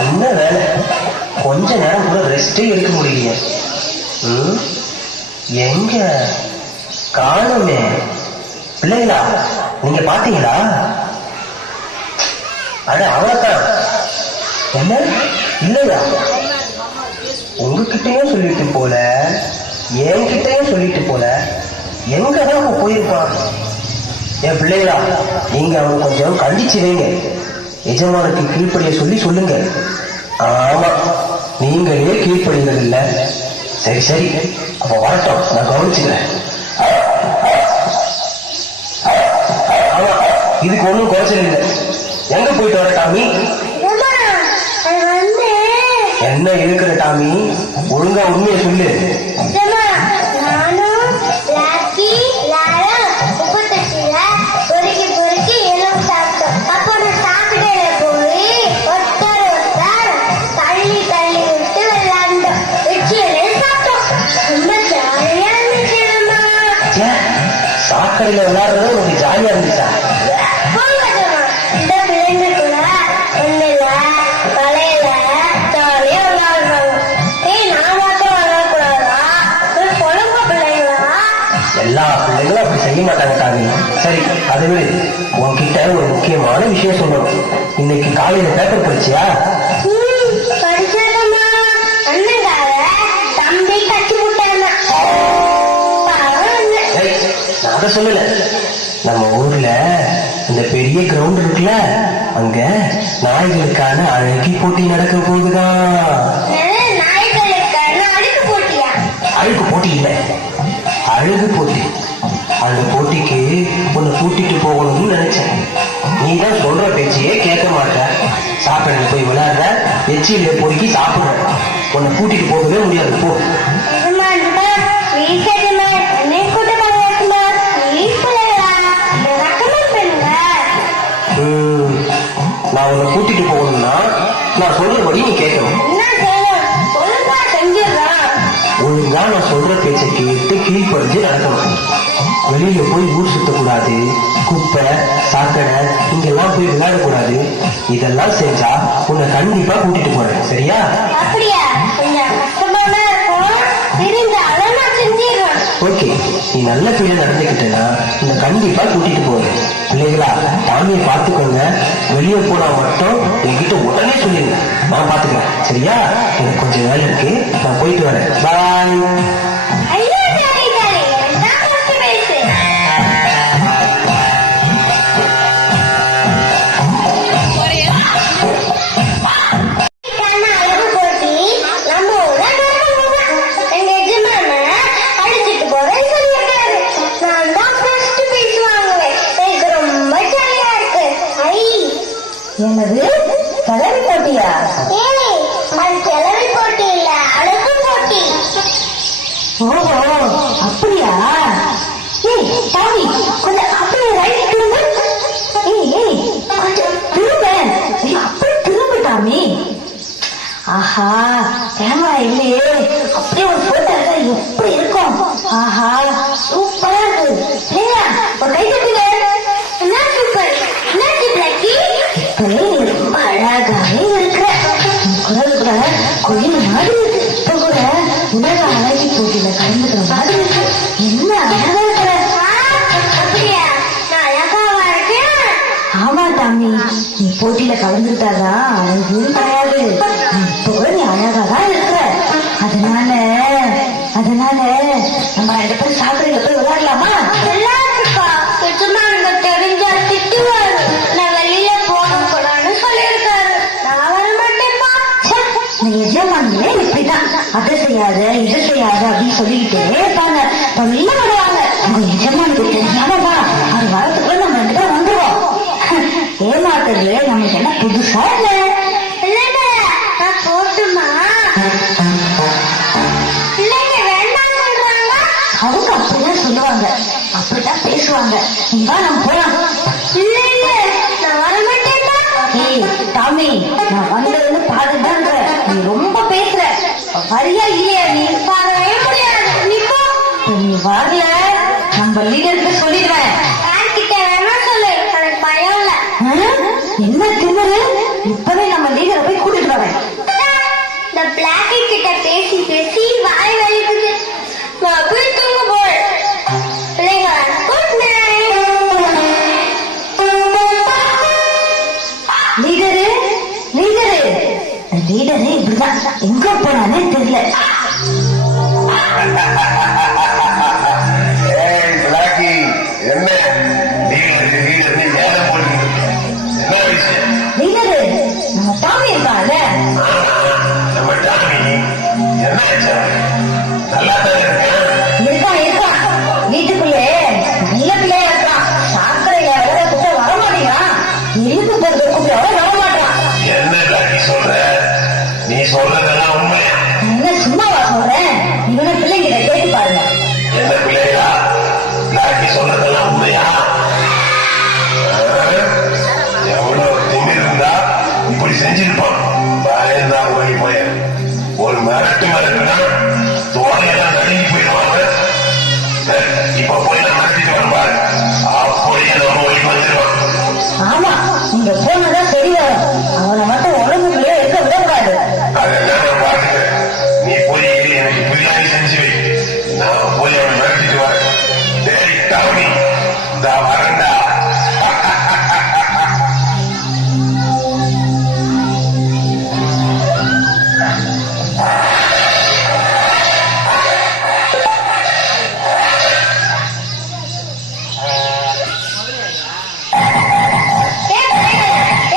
என்ன வேலை, கொஞ்ச நேரம் கூட ரெஸ்டே எடுக்க முடியலையே. எங்க காணுமே பிள்ளைங்களா? நீங்க பாத்தீங்களா? அட அவ்வளவுதான். என்ன இல்லையா? உங்ககிட்டயும் சொல்லிட்டு போல, என்கிட்டயும் சொல்லிட்டு போல, எங்கதான் போயிருப்பான்? என் பிள்ளைகளா, நீங்க அவனை கொஞ்சம் கண்டிச்சு வைங்க. எஜமானுக்கு கீழ்ப்படிய சொல்லி சொல்லுங்க. ஆமா, நீங்களே கீழ்ப்படிகள் இல்ல. சரி சரி, அப்ப வரட்டும், நான் கவனிச்சுக்கிறேன். ஆமா, இதுக்கு ஒண்ணும் குறைச்சல் இல்லை. எங்க போயிட்டு வர டாமி? என்ன இருக்கிற டாமி? ஒழுங்கா உண்மையை சொல்லு. சாக்கடையில விளையாடுறது உங்களுக்கு ஜாலியா இருந்துச்சா? எல்லா பிள்ளைங்களும் அப்படி செய்ய மாட்டாங்க டாமி. சரி, அதுவே உன்கிட்ட ஒரு முக்கியமான விஷயம் சொல்லணும். இன்னைக்கு காலையில பேப்பர் படிச்சியா? அத சொல்லல. நம்ம ஊர்ல இந்த பெரிய கிரவுண்ட் இருக்குல்ல, அங்க நாய்களுக்கான அழகி போட்டி நடக்க போகுதான். அழகு போட்டி இல்ல, அழகு போட்டி. அந்த போட்டிக்கு உன்னை கூட்டிட்டு போகணும்னு நினைச்சேன். நீ தான் சொல்ற பேச்சையே கேட்க மாட்ட. சாப்பிட போய் விளையாடுற, எச்சியில பொறுக்கி சாப்பிடுற. உன்னை கூட்டிட்டு போகவே முடியாது. போ. நான் உன்னை கூட்டிட்டு போகணும்னா நான் சொல்றபடி நீ கேட்கணும். ஒழுங்கா நான் சொல்ற பேச்சை கேட்டு கீழ்ப்படிஞ்சு நடக்கணும். வெளியில போய் ஊர் சுத்தக்கூடாது, குப்பை சாக்கடை இங்கெல்லாம் போய் விளையாடக்கூடாது. இதெல்லாம் செஞ்சா உன்னை கண்டிப்பா கூட்டிட்டு போறேன். சரியா? ஓகே, நீ நல்ல பிள்ளை நடந்துக்கிட்டேன்னா உன்னை கண்டிப்பா கூட்டிட்டு போறேன். பிள்ளைகளா, டாமியை பார்த்துக்கோங்க. வெளியே போனா மட்டும் என்கிட்ட உடனே சொல்லிடுங்க, நான் பாத்துக்கிறேன். சரியா? எனக்கு கொஞ்சம் வேலை இருக்கு, நான் போயிட்டு வரேன். பாய். என்னது கிளவி போட்டியா? கிளவி போட்டி இல்ல, அழகு போட்டி. ஓஹோ, அப்படியா? ஏய் டாமி, கொஞ்சம் அப்படியே ரைட் திரும்ப. ஏய் கொஞ்சம் திரும்ப. அப்படி திரும்ப டாமி. ஆஹா, கேமரா இல்லையே. அப்படியே ஒரு போட்டோ எப்படி இருக்கும்? ஆஹா, சூப்பரா இருக்கு. இல்லையா? ஒரு கை தட்டுங்க. என்ன சூப்பர், என்ன பிளாக்கி? ரொம்ப அழகாவே இருக்கிற குரல் கூட கோயில் மாதிரி இருக்கு. இப்ப கூட உலக அழகி போட்டியில கலந்துக்கிற மாதிரி இருக்கு. என்ன அழகா இருக்கிற. அப்படியா? நான் அழகாவா இருக்கேன்? ஆமா டாமி, நீ போட்டியில கலந்துக்கிட்டாதான் அழகுன்னு கிடையாது. இப்ப கூட நீ அழகாதான் இருக்கிற. அதனால நம்ம ரெண்டு பேரும் சாக்கடையில போய் விளையாடலாமா? எல்லாத்துக்கா சுத்தமா எனக்கு தெரிஞ்சா திட்டுவாரு. நான் வெளியில போகக்கூடாதுன்னு சொல்லியிருக்காரு. நான் வர மாட்டேன்ப்பா. நீ எஜமானியே இப்படிதான், அதை செய்யாத இதை செய்யாத அப்படின்னு சொல்லிக்கிட்டே இருப்பாங்க. தொல்லை வருவாங்க. உங்க எஜமானுக்கு தெரியாமதான் அது வரத்துக்குள்ள நம்ம ரெண்டு பேரும் வந்துருவோம். ஏமாத்துறது நமக்கு என்ன புதுசா இல்ல? இல்லைங்க, நான் போட்டுமா? இல்லைங்க, வேண்டாம் சொல்றாங்க. அவங்க அப்படிதான் சொல்லுவாங்க, அப்படிதான் பேசுவாங்க. நீ வா, நம்ம போலாம். இல்லைங்க, நான் வர மாட்டேன்ப்பா. ஏய் டாமி, நான் வந்ததுன்னு பாதுதான்ற. நீ ரொம்ப பேசுற. வரியா இல்லையா? நீ வரவே முடியாது. நீ போ. நீ வரல, நம்ம லீடருக்கு சொல்லிடுவேன். கிட்ட வேணா சொல்லு, எனக்கு பயம் இல்ல. என்ன திமிரு? இப்பவே நம்ம லீடரை போய் கூட்டிட்டு லீடரு இப்படிதான் எங்க போனானே தெரியல. என்ன லீடரு நம்ம டாமி இருக்கான்ல, நம்ம டாமி என்ன இருக்கான் இருக்கான், வீட்டுக்குள்ளே நல்ல பிள்ளையா இருக்கான். சாக்கடையில கூட்ட வர மாட்டேங்கிறான், எலும்பு பொறுத்த கூப்பிட வர மாட்டான். என்ன சொல்ற? நீ சொல்றதெல்லாம் உண்மையா? என்ன சும்மாவா சொல்றேன், இவனை பிள்ளைங்கிட்ட கேட்டு பாருங்க. என்ன பிள்ளையா? லாக்கி சொல்றதெல்லாம் உண்மையா? எவ்வளவு திமிர் இருந்தா இப்படி செஞ்சிருப்பான். பயந்தான் வழி போய ஒரு மிரட்டுனா தோலையெல்லாம் நடுங்கி போயிடுவாங்க. இப்ப போய் நான் மிரட்டிட்டு வருவாரு, அப்படியே நம்ம வழி வந்துடுவான். ஆமா, நீங்க போனதான் சரி வரும். அவனை மட்டும் உடம்புக்குள்ளே இருக்க விடக்கூடாது. அதெல்லாம் நான் பாத்துக்கிறேன். நீ போய் எனக்கு பிரியாணி செஞ்சு வை, நான் போய் அவன் மிரட்டிட்டு வரேன். டேய் டாமி, இந்த வரண்டா.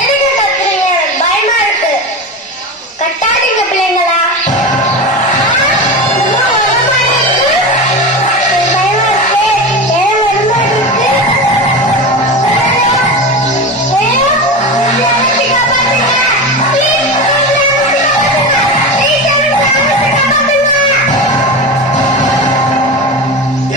எதுக்கு கத்துறீங்க? பயமா இருக்கு. கட்டாதீங்க பிள்ளைங்களா.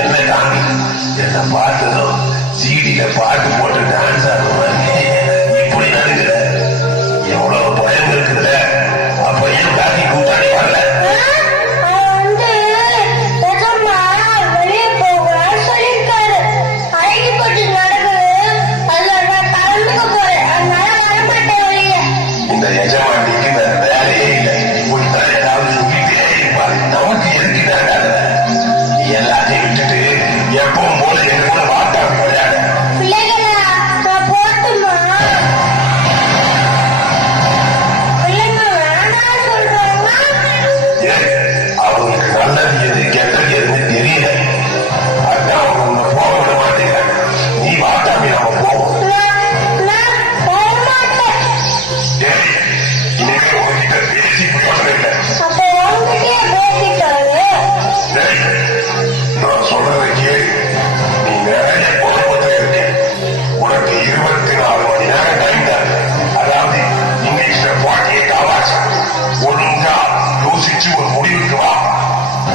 என்ன டாமி, என்ன பார்த்ததும் சீடியில பாட்டு போட்டு டான்ஸ் ஆடுவாங்க. இப்படி நடுங்குற, எவ்வளவு பயம் இருக்குதுல. அப்ப ஏன் காக்கி கூட்டாளி வரல? வெளியே போகலான்னு சொல்லியிருக்காரு. அழகி போட்டு நடக்குது, அதுல நான் கலந்துக்க போறேன். அதனால வரமாட்டேன் வெளியே. இந்த எஜமாண்டிக்கு வேற வேலையே இல்லை. இப்படித்தான் ஏதாவது சொல்லிட்டே இருப்பாரு. நமக்கு எதுக்கு நடக்காத? நீ எல்லாத்தையும் விட்டுட்டு எப்பவும் போல எங்க கூட வாட்டாமி விளையாட. பிள்ளைகளா, நான் போட்டுமா? பிள்ளைங்க வேணாம் சொல்றாங்க. அவங்களுக்கு நல்லது எது கெட்டது எதுன்னு தெரியல. அதான் அவங்க உன்னை போக விட மாட்டேங்கிறாங்க. நீ வாட்டாமி நம்ம போவோம். நான் வரமாட்டேன். டேய், இனிமே உங்ககிட்ட பேசி பிரயோஜனம் இல்லை. அப்ப உங்ககிட்டயே பேசிட்டாரு. டேய், நான் சொல்றதை கேளு. நீ நிறைய குழப்பத்துல இருக்க. உனக்கு 24 மணி நேரம் டைம் தான். அதாவது இங்கிலீஷ்ல 48 hours. ஒழுங்கா யோசிச்சு ஒரு முடிவுக்கு வா.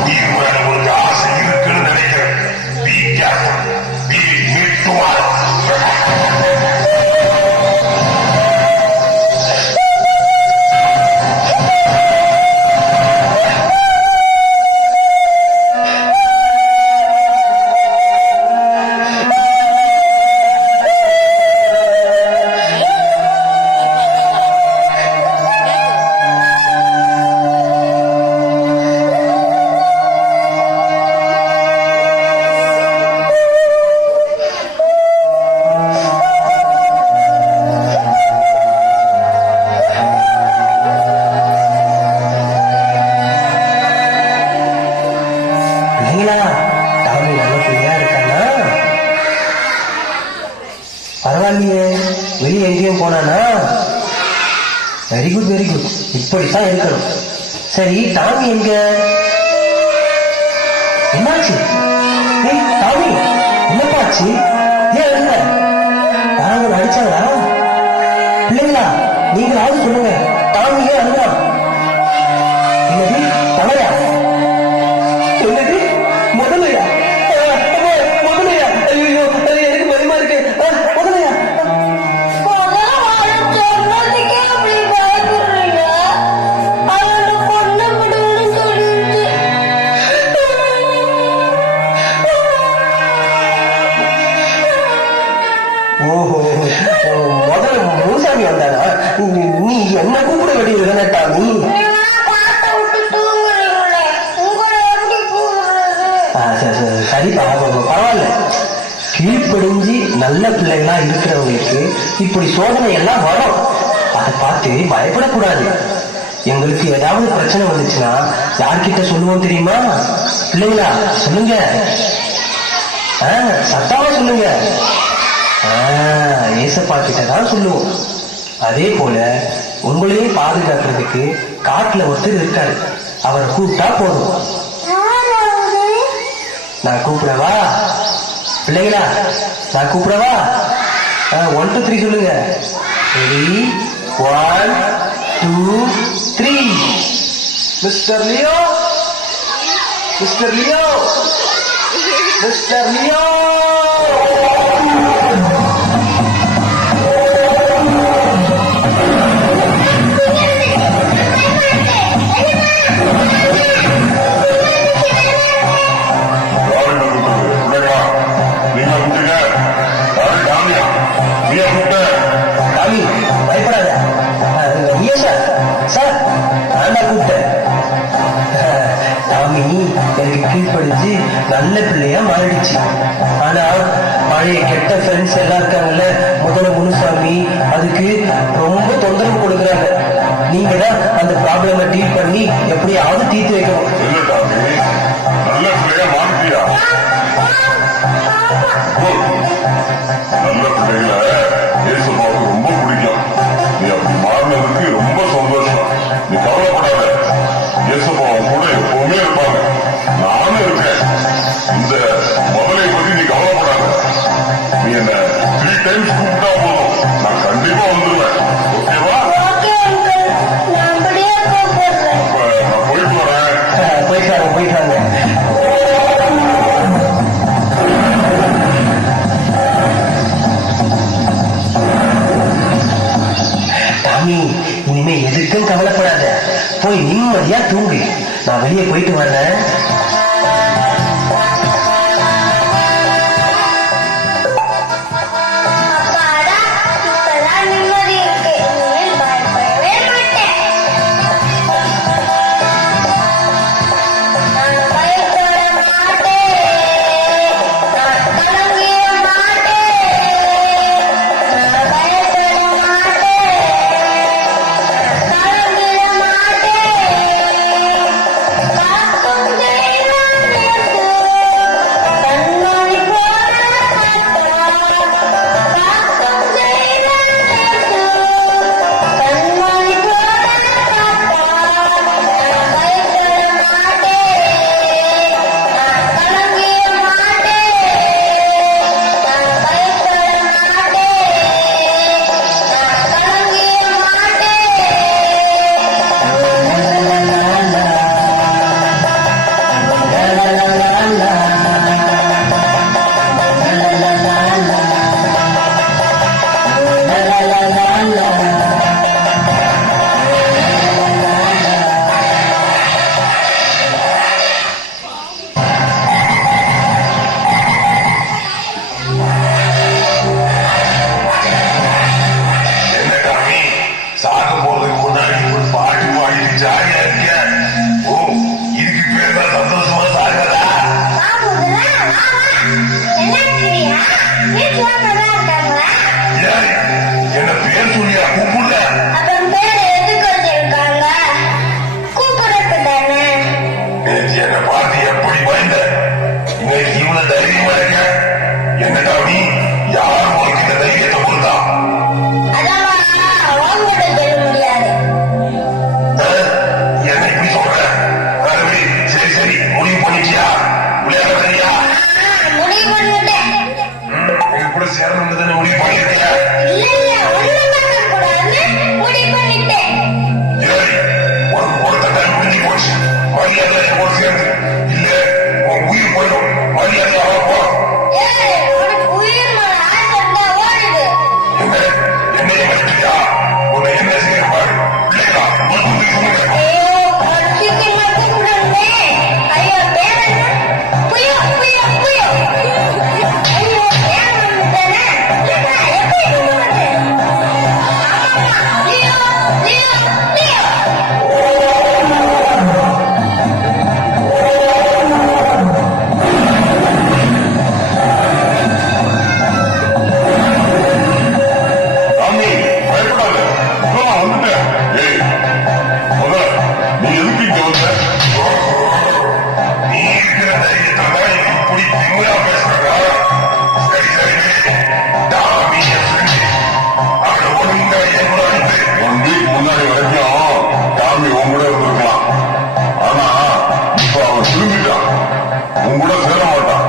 உயிர் மேல உனக்கு ஆசை இருக்குன்னு நினைக்கிறேன். Be careful. We will meet tomorrow. இல்லைங்களா, டாமி நல்ல பிள்ளையா இருக்கானா? பரவாயில்லையே, வெளியே எங்கேயும் போனானா? வெரி குட் வெரி குட், இப்படித்தான் இருக்கணும். சரி, டாமி எங்க? என்னாச்சு? ஏய் டாமி, என்னப்பாச்சு? ஏன் இல்ல? யாராவது அடிச்சாங்களா? பிள்ளைங்களா, நீங்களாவது சொல்லுங்க, டாமி ஏன் அழுதான்? என்னது தலையா? என்னது முதலையா? முதலையா? ஐயோ, எனக்கு பயமா இருக்கு. முதலையா? சொன்னதுக்கே அப்படி பயப்படுறீங்க. அவனை கொண்டு விடுன்னு சொல்லிட்டு. ஓஹோ, முதல்ல முனுசாமி வந்தானா? நீ என்ன கூப்பிட வேண்டியது தானே டாமி? காத்த விட்டு தூங்குறீங்களே, உங்களை எப்படி கூப்பிடுறது? சரிப்பா, பரவாயில்ல. கீழ்ப்படிஞ்சு நல்ல பிள்ளைகளா இருக்கிறவங்களுக்கு இப்படி சோதனை எல்லாம் வரும். அதை பார்த்து பயப்படக்கூடாது. எங்களுக்கு ஏதாவது பிரச்சனை வந்துச்சுன்னா யார்கிட்ட சொல்லுவோம் தெரியுமா? பிள்ளைங்களா சொல்லுங்க, சத்தாவா சொல்லுங்க. ஏசப்பா கிட்ட தான் சொல்லுவோம். அதே போல உங்களையும் பாதுகாக்கிறதுக்கு காட்டுல ஒருத்தர் இருக்காரு. அவரை கூப்பிட்டா போதும். நான் கூப்பிடவா பிள்ளைங்களா? நான் கூப்பிடவா? 1 2 3 சொல்லுங்க. Ready? 1 2 3. Mister Leo, mister Leo, mister Leo. காமி, பயப்படாத. சார் சார் நான் கூப்பிட்டேன். டாமி எனக்கு கீழ்படிச்சு நல்ல பிள்ளையா மாறிடுச்சு. ஆனா பழைய கெட்ட ஃப்ரெண்ட்ஸ் எல்லாம் இருக்காங்கல்ல, முதல்ல முனுசாமி, அதுக்கு ரொம்ப தொந்தரவு கொடுக்குறாங்க. நீங்க தான் அந்த ப்ராப்ளமை டீல் பண்ணி எப்படியாவது தீர்த்து வைக்கணும். நல்ல பிள்ளையா மாறிட்டியா? நல்ல பிள்ளைகளை இயேசுவுக்கு ரொம்ப பிடிக்கும். நீ அப்படி மாறினதுக்கு ரொம்ப சந்தோஷம். நீ கவலைப்படாத, இயேசுவா கூட எப்பவுமே இருப்பாங்க. நானும் இருக்கேன். இந்த முதலை பத்தி நீ கவலைப்படாத. நீ என்ன 3 times கூப்பிட்டா போதும், நான் கண்டிப்பா வந்துடுவேன். ஓகேவா? நான் அப்படியே கூப்பிடுறேன். நான் போயிட்டு வரேன். போயிட்டாங்க. டாமி, இனிமே எதுக்கும் கவலைப்படாத. போய் நிம்மதியா தூங்கு. நான் வெளியே போயிட்டு வரேன். அப்பாடா, இப்பதான் நிம்மதி இருக்கு. இனிமேல் பயப்படவே மாட்டேன். நான் பயப்பட மாட்டேன். நான் கலங்கிட மாட்டேன். நான் பயப்பட மாட்டேன். கலங்கிட மாட்டேன். காக்கும் தெய்வம் உண்மையா பேசுறா? சரி சரி, டாமி என் friend. அவனை ஒழுங்கா என் முன்னாடி நிறுத்து. 1 week முன்னாடி வரைக்கும் டாமி உன் கூட இருந்திருக்கலாம். ஆனா இப்ப அவன் திரும்பிட்டான். உன் கூட சேர மாட்டான்.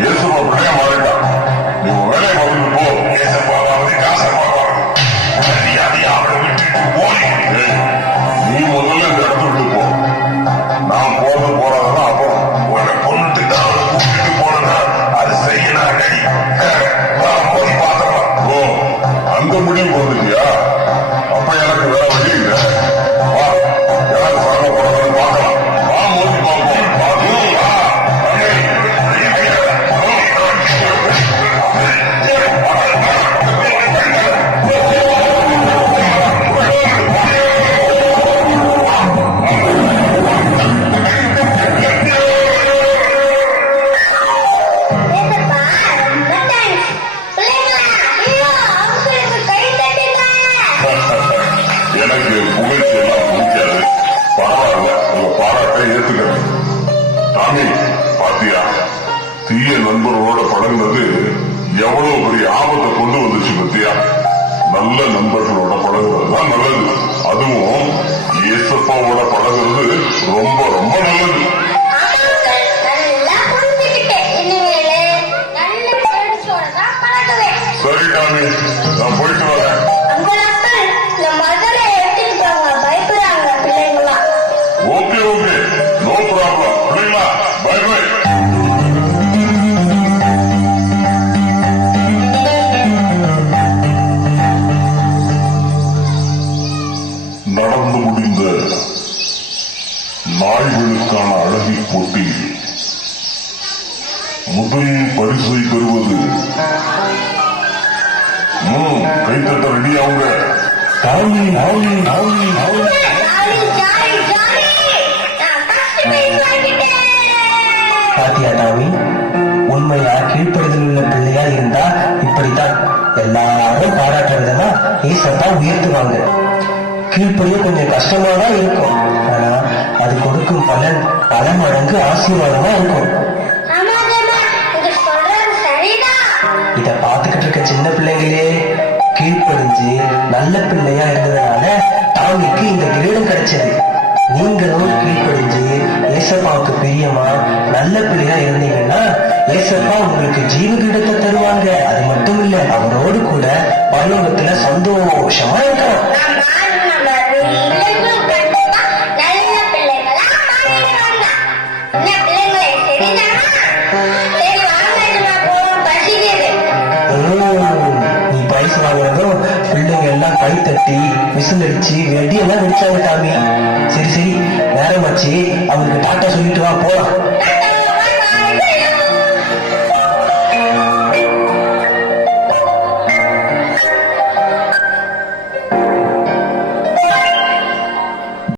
இயேசுவா பிள்ளையா மாறிட்டான். நீ உன் வேலையை பார்த்துட்டு போ. இயேசுவாவது காசப்பாவது மரியாதையா அவனை விட்டுட்டு போய். நீ முதல்ல இந்த இடத்த விட்டு போ. நான் போறது போறதெல்லாம் அப்புறம். உன்னை கொண்டுட்டு நான் அவனை கூப்பிட்டு போனா அது செய்யணும் ரெடி. போய் பார்க்கலாம். ஓ, அந்த முடிவு வந்துட்டியா? அப்ப எனக்கு வேற வழி இல்லை. வா, யாரும் சாக போறதுன்னு பார்க்கலாம். வா, மோதி பார்ப்போம். பார்க்கணும், வா. ஏசப்பா, ரொம்ப thanks. பிள்ளைங்களா, ஐயோ, அவங்களுக்கு கை தட்டுங்க. எனக்கு புகழ்ச்சி எல்லாம் பிடிக்காது. பரவாயில்ல, உங்க பாராட்டை ஏத்துக்கிறேன். டாமி, பாத்தியா, தீய நண்பர்களோட பழகுனது எவ்வளவு பெரிய ஆபத்தை கொண்டு வந்துச்சு பத்தியா? நல்ல நண்பர்களோட பழகுறதுதான் நல்லது. அதுவும் ஏசப்பாவோட பழகுறது ரொம்ப ரொம்ப நல்லது. ஆமாங்கள், நல்லா புரிஞ்சுக்கிட்டேன். இனிமேலு நல்ல ஃப்ரெண்ட்ஸோட தான் பழகுவேன். சரி டாமி, நான் போயிட்டு வரேன். அங்கிள், இந்த மகளை எடுத்துட்டு போங்க. பயப்படுறாங்க பிள்ளைங்களா. Okay okay, no problem. புரியுமா? Bye bye. நடந்து முடிந்த நாய்களுக்கான அழகி போட்டியில் முதல் பரிசை பெறுவது கைத்தட்ட ரெடி அவங்க. Tommy Tommy Tommy Tommy jolly, jolly, jolly. நான் first prize வாங்கிட்டேன். பாத்தியா டாமி, உண்மையா கீழ்ப்படுதல் உள்ள பிள்ளையா இருந்தா இப்படித்தான் எல்லாரும் பாராட்டுறதுன்னா ஏசப்பா உயர்த்துவாங்க. கீழ்ப்படிய கொஞ்சம் கஷ்டமா தான் இருக்கும், ஆனா அது கொடுக்கும் பலன் பல மடங்கு ஆசீர்வாதமா இருக்கும். ஆமா, ஆமா, நீங்க சொல்றது சரிதான். இத பாத்துக்கிட்டு இருக்க சின்ன பிள்ளைங்களே, கீழ்ப்படிஞ்சு நல்ல பிள்ளையா இருந்ததுனால டாமிக்கு இந்த கிரீடம் கிடைச்சது. நீங்களும் கீழ்ப்படிஞ்சு ஏசப்பாவுக்கு பிரியமா நல்ல பிள்ளையா இருந்தீங்கன்னா ஏசப்பா உங்களுக்கு ஜீவ கிரீடத்தை தருவாங்க. அது மட்டும் இல்ல, அவரோடு கூட பரலோகத்துல சந்தோஷமா இருக்கலாம். நம்ம பிள்ளைங்களும் கண்டிப்பா நல்ல பிள்ளைகளா மாறிடுவாங்க. என்ன பிள்ளைங்களே, சரிதானா? சரி, வாங்க, இதுல போவோம். பசிக்குது. நீ பரிசு வாங்குறதும் பிள்ளைங்க எல்லாம் கை தட்டி விசில் அடிச்சு வெடி எல்லாம் வெடிச்சாங்க டாமி. சரி சரி, நேரமாச்சு, அவங்களுக்கு டாட்டா சொல்லிட்டு வா, போலாம்.